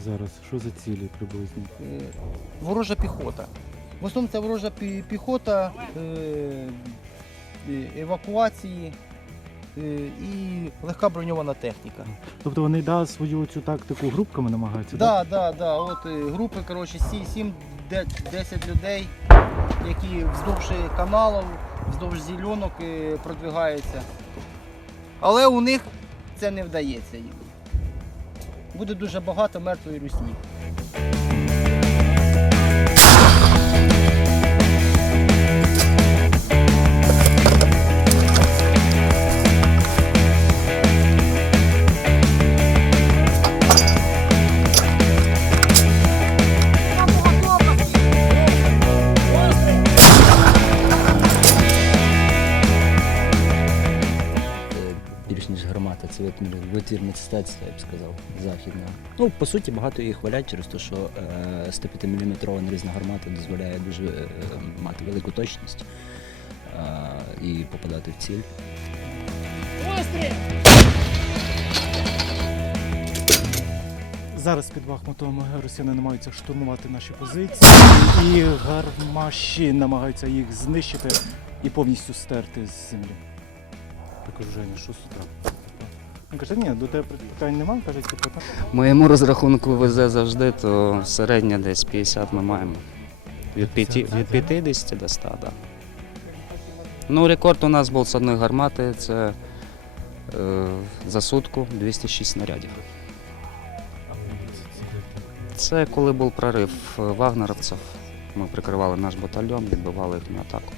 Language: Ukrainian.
Зараз? Що за цілі приблизно? Е, ворожа піхота. В основному це ворожа піхота, е, е, евакуації і легка броньована техніка. Тобто вони да, свою цю тактику групками намагаються? Да, да, да. От групи, коротше, 7-10 людей, які вздовж каналів, вздовж зеленок е, продвигаються. Але у них це не вдається їм. Буде дуже багато мертвої русні. Ніж гармата, це витвір, витвір мистецтва, я б сказав, західного. Ну, по суті, багато їх хвалять через те, що е, 105 мм нарізна гармата дозволяє дуже е, мати велику точність е, і попадати в ціль. Зараз під Бахмутом росіяни намагаються штурмувати наші позиції, і гармаші намагаються їх знищити і повністю стерти з землі. Я Женя, що з утра? Він каже, ні, до тебе питань немає, каже, типу, так. Моєму розрахунку везе завжди, то середня десь 50 ми маємо. Від, п'яті- від 50 до 100, так. Ну, рекорд у нас був з одної гармати, це е, за сутку 206 снарядів. Це коли був прорив е, вагнеровців. Ми прикривали наш батальйон, відбивали їхню атаку.